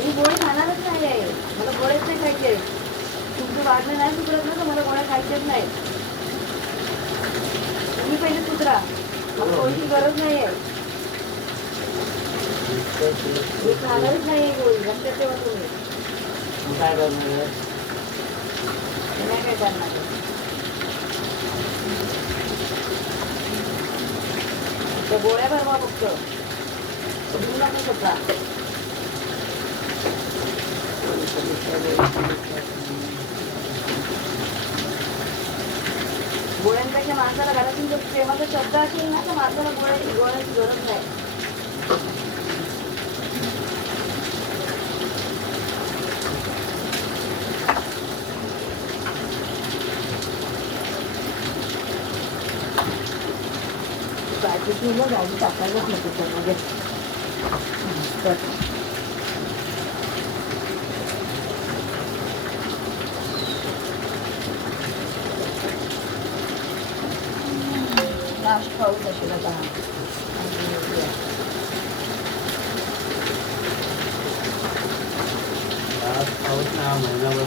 मी गोळे खाणारच नाही आहे, मला गोळेच नाही खायचे. तुमचं वाढलं नाही सुधरत ना तर मला गोळ्या खायच्याच नाही. तुम्ही पहिले सुधरा, मला गोळीची गरज नाही आहे. मी खाणारच नाही गोळी, लक्षात ठेवा तुम्ही. काय करणार? नाही काय करणार. त्या गोळ्या भरवा फक्त, घेऊ नका स्वतः. गोळ्यांपेक्षा माणसाला घरातून जर प्रेमाचा शब्द असेल ना तर माणसाला गोळ्याची गरज नाही. भाजी टाकायलाच नको त्यामध्ये. नाश खाऊ कशाला दहा पाऊस ना महिनाभर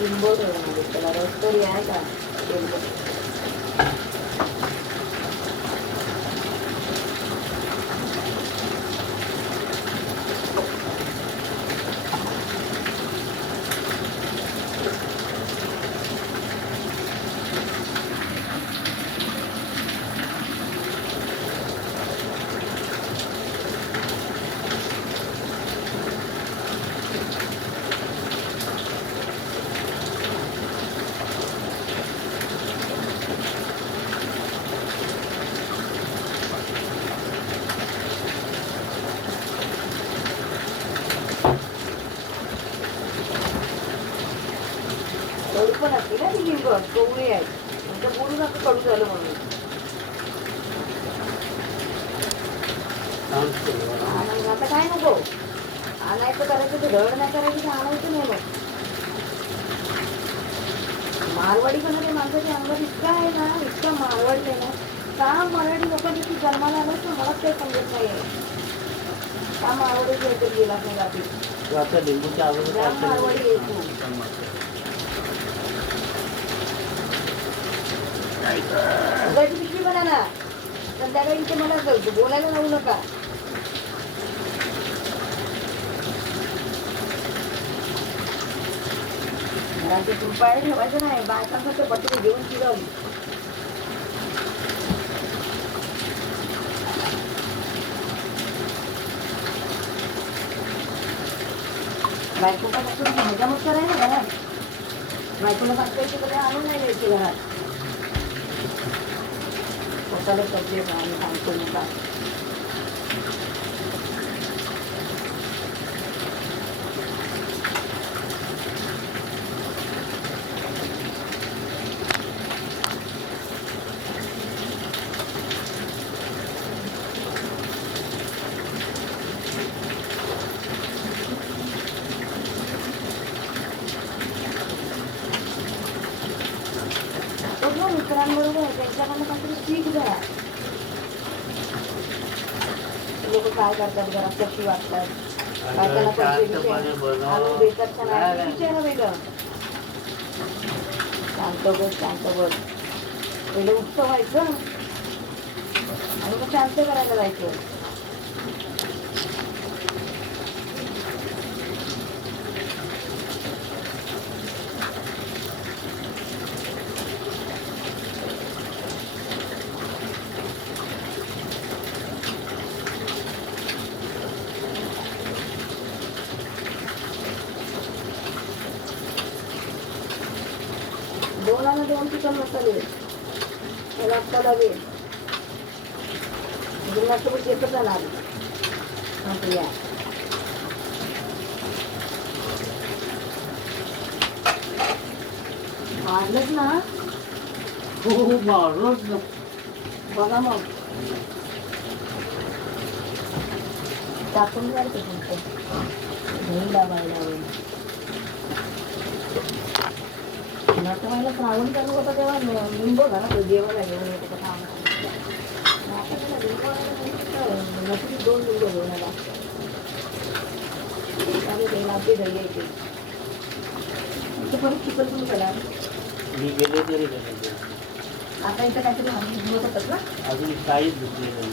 लिंबू त्याला रस तरी आहे का? पण असते ना ती लिंब कवळी आहे, म्हणजे बोलून असं कडू झालं म्हणून. आता काय नको आणायचं, करायचं ते धड नाही करायचं, ते आणायचं नाही. मग मारवाडी पण ते माणसाच्या अंगात इतकं आहे ना, इतकं मारवाडी आहे ना. का मराठी लोकांनी ती जन्माला आलं तर मलाच काही समजत नाही आहे. का मारवाडी गेला नाही जाते लिंबूच्या मारवाडी येतो. पिशवी बना ना, संध्याकाळी इथे मला बोलायला लावू नका. घराचे कृपाने ठेवायचं नाही, बायकांसाठी बटरी घेऊन फिरवली. बायकोचा फक्त हजामत करायला घरात. बायकोला सांगता कधी आणून नाही द्यायची घरात. स्वतःला करते आणि सांगतो मी काय. मित्रांबरोबर त्यांच्याकडनं काहीतरी शिक जरा. लोक काय करतात घरात, कशी वाटतात, काय त्याला पैसे आणून देतात का नाही, विचारा वेगळं. शांत बस, शांत बस. पहिलं उत्सव व्हायचं आणि मग शांत करायला जायचं. दोनाला 2 चिकन मसाले त्याला आत्ता लागेल. मस्तपैकी एकच जाणार आपल्या. मारलंच ना. हो मारलंच ना. बघा मग टाकून जायचं तुमचं दही लावायला. नाटवायला श्रावण चालू होता तेव्हा लिंबू घाला तो जेवायला घेऊन येतो का नक्की 2 लिंबू घेऊन आला. नाते दही यायचे परत चिकन तुम्ही करा. मी गेले तरी गेले. आता इथं काहीतरी होतच ना. अजून काहीच दुखले नाही.